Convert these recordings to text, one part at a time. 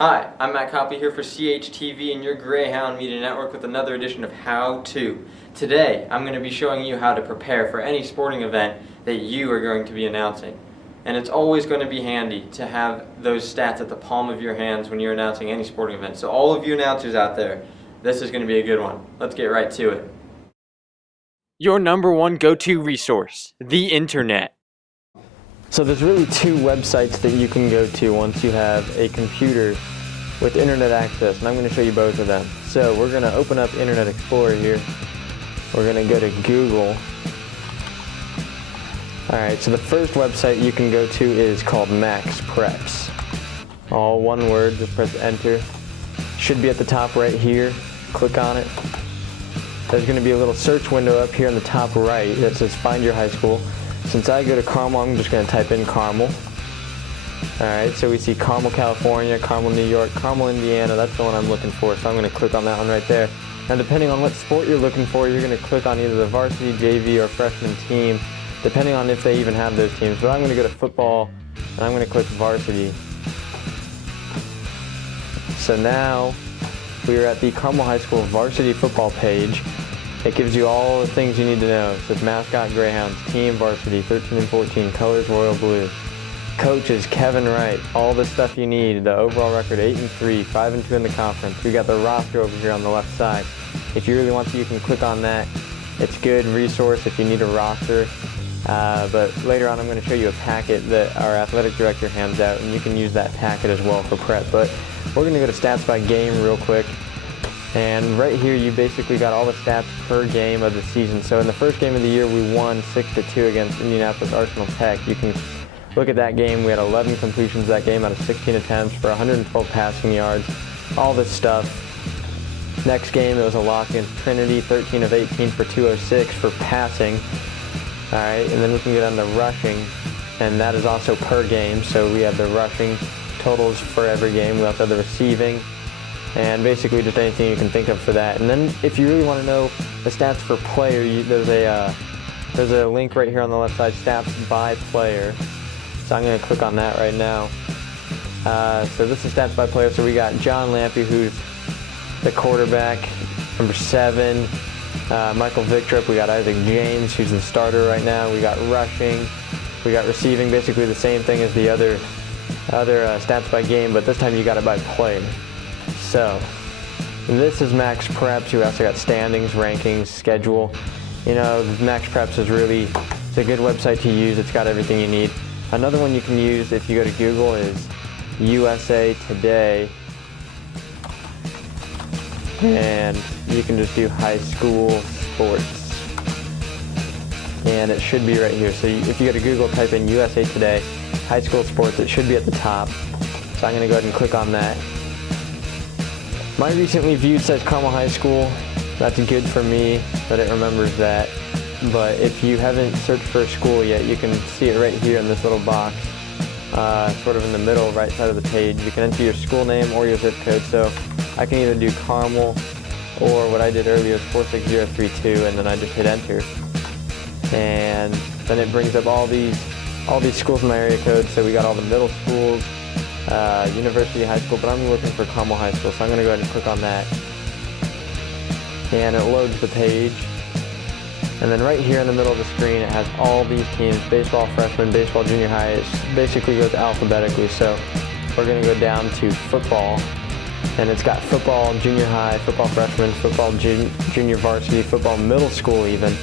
Hi, I'm Matt Copley here for CHTV and your Greyhound Media Network with another edition of How To. Today, I'm going to be showing you how to prepare for any sporting event that you are going to be announcing. And it's always going to be handy to have those stats at the palm of your hands when you're announcing any sporting event. So all of you announcers out there, this is going to be a good one. Let's get right to it. Your number one go-to resource, the internet. So there's really two websites that you can go to once you have a computer with internet access, and I'm going to show you both of them. So we're going to open up Internet Explorer here. We're going to go to Google. Alright, so the first website you can go to is called Max Preps. All one word, just press enter. Should be at the top right here. Click on it. There's going to be a little search window up here in the top right that says Find Your High School. Since I go to Carmel, I'm just going to type in Carmel. Alright, so we see Carmel, California, Carmel, New York, Carmel, Indiana. That's the one I'm looking for, so I'm going to click on that one right there. Now, depending on what sport you're looking for, you're going to click on either the varsity, JV, or freshman team, depending on if they even have those teams. But I'm going to go to football, and I'm going to click varsity. So now, we are at the Carmel High School varsity football page. It gives you all the things you need to know. It says mascot Greyhounds, team varsity, 13 and 14, colors royal blue. Coach is Kevin Wright, all the stuff you need. The overall record 8-3, 5-2 in the conference. We got the roster over here on the left side. If you really want to, you can click on that. It's a good resource if you need a roster. But later on I'm going to show you a packet that our athletic director hands out, and you can use that packet as well for prep. But we're going to go to stats by game real quick. And right here you basically got all the stats per game of the season. So in the first game of the year we won 6-2 against Indianapolis Arsenal Tech. You can look at that game. We had 11 completions that game out of 16 attempts for 112 passing yards. All this stuff. Next game it was a loss against Trinity, 13 of 18 for 206 for passing. Alright, and then we can get on the rushing, and that is also per game. So we have the rushing totals for every game. We also have the receiving, and basically just anything you can think of for that. And then if you really want to know the stats for player, there's a link right here on the left side, stats by player. So I'm going to click on that right now. So this is stats by player. So we got John Lampe, who's the quarterback, number 7. Michael Victrip, we got Isaac James, who's the starter right now. We got rushing, we got receiving, basically the same thing as the other stats by game, but this time you got it by player. So, this is Max Preps. You also got standings, rankings, schedule. You know, Max Preps is it's a good website to use. It's got everything you need. Another one you can use if you go to Google is USA Today. And you can just do high school sports. And it should be right here. So if you go to Google, type in USA Today, high school sports, it should be at the top. So I'm going to go ahead and click on that. My recently viewed says Carmel High School. That's good for me that it remembers that. But if you haven't searched for a school yet, you can see it right here in this little box, sort of in the middle right side of the page. You can enter your school name or your zip code. So I can either do Carmel, or what I did earlier is 46032, and then I just hit enter. And then it brings up all these schools in my area code. So we got all the middle schools, University High School, but I'm looking for Carmel High School, so I'm going to go ahead and click on that. And it loads the page. And then right here in the middle of the screen, it has all these teams, baseball freshman, baseball junior high. It basically goes alphabetically. So we're going to go down to football. And it's got football junior high, football freshman, football junior varsity, football middle school even.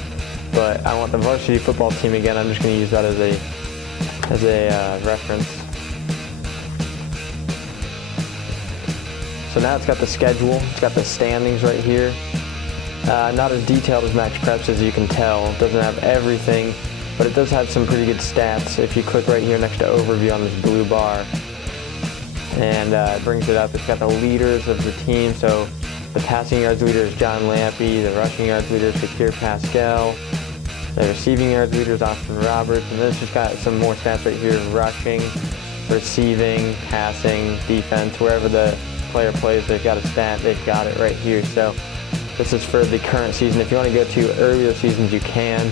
But I want the varsity football team again. I'm just going to use that as a reference. So now it's got the schedule, it's got the standings right here. Not as detailed as Max Preps, as you can tell. It doesn't have everything, but it does have some pretty good stats. If you click right here next to overview on this blue bar, and it brings it up. It's got the leaders of the team. So the passing yards leader is John Lampe, the rushing yards leader is Shakir Pascal, the receiving yards leader is Austin Roberts, and then it's just got some more stats right here: rushing, receiving, passing, defense. Wherever the player plays, they've got a stat. They've got it right here. So this is for the current season. If you want to go to earlier seasons, you can.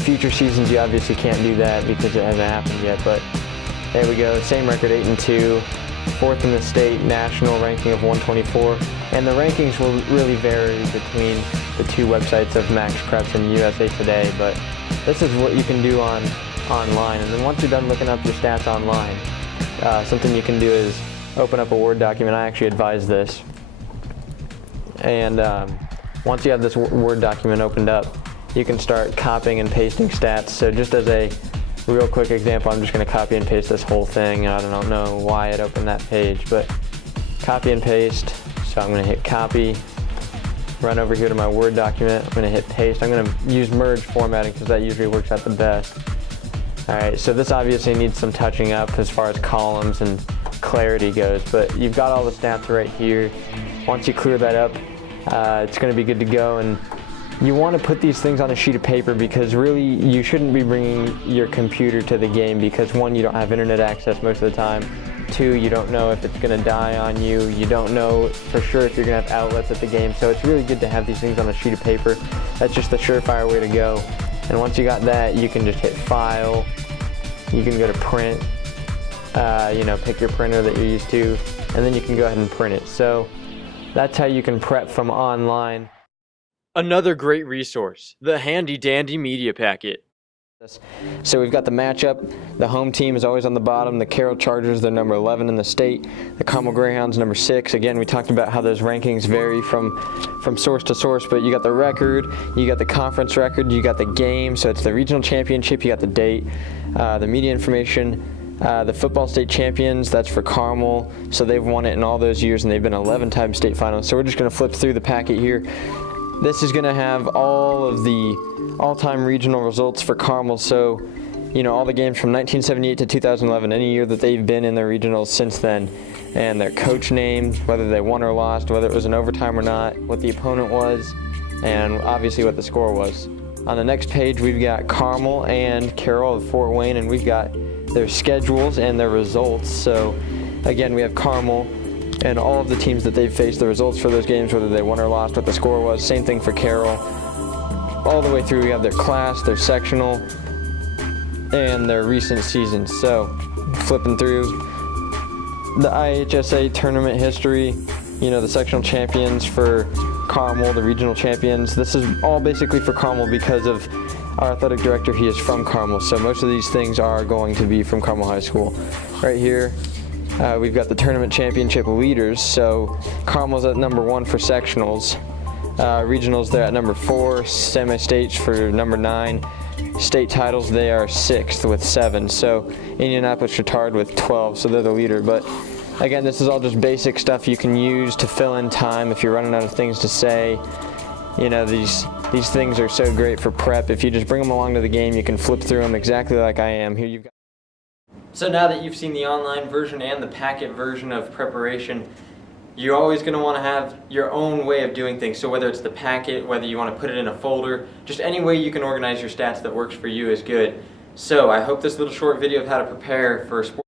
Future seasons, you obviously can't do that because it hasn't happened yet. But there we go. Same record, 8-2. 4th in the state, national ranking of 124, and the rankings will really vary between the two websites of Max Preps and USA Today, but this is what you can do online. And then once you're done looking up your stats online, something you can do is open up a Word document. I actually advise this. And once you have this Word document opened up, you can start copying and pasting stats. So just as a real quick example, I'm just going to copy and paste this whole thing. I don't know why it opened that page, but copy and paste. So I'm going to hit copy, run over here to my Word document. I'm going to hit paste. I'm going to use merge formatting because that usually works out the best. Alright, so this obviously needs some touching up as far as columns and clarity goes, but you've got all the stats right here. Once you clear that up, it's going to be good to go. And you want to put these things on a sheet of paper because really you shouldn't be bringing your computer to the game because 1, you don't have internet access most of the time. 2, you don't know if it's going to die on you. You don't know for sure if you're going to have outlets at the game. So it's really good to have these things on a sheet of paper. That's just the surefire way to go. And once you got that, you can just hit File. You can go to Print. Pick your printer that you're used to, and then you can go ahead and print it. So that's how you can prep from online. Another great resource, the handy dandy media packet. So we've got the matchup. The home team is always on the bottom. The Carroll Chargers, they're number 11 in the state. The Carmel Greyhounds, number 6. Again, we talked about how those rankings vary from source to source, but you got the record, you got the conference record, you got the game, so it's the regional championship, you got the date, the media information, the football state champions, that's for Carmel, so they've won it in all those years and they've been 11-time state finalists. So we're just going to flip through the packet here. This is going to have all of the all-time regional results for Carmel, so all the games from 1978 to 2011, any year that they've been in the regionals since then, and their coach name, whether they won or lost, whether it was an overtime or not, what the opponent was, and obviously what the score was. On the next page, we've got Carmel and Carroll of Fort Wayne, and we've got their schedules and their results. So again, we have Carmel and all of the teams that they've faced, the results for those games, whether they won or lost, what the score was. Same thing for Carroll. All the way through, we have their class, their sectional, and their recent seasons. So flipping through the IHSA tournament history, the sectional champions for Carmel, the regional champions. This is all basically for Carmel because of our athletic director. He is from Carmel, so most of these things are going to be from Carmel High School. Right here, we've got the tournament championship leaders. So Carmel's at number 1 for sectionals. Regionals, they're at number 4. Semi-states for number 9. State titles, they are 6th with 7. So Indianapolis-Chatard with 12, so they're the leader. But again, this is all just basic stuff you can use to fill in time if you're running out of things to say. These things are so great for prep. If you just bring them along to the game, you can flip through them exactly like I am. Here you've got. So now that you've seen the online version and the packet version of preparation, you're always going to want to have your own way of doing things. So whether it's the packet, whether you want to put it in a folder, just any way you can organize your stats that works for you is good. So I hope this little short video of how to prepare for sports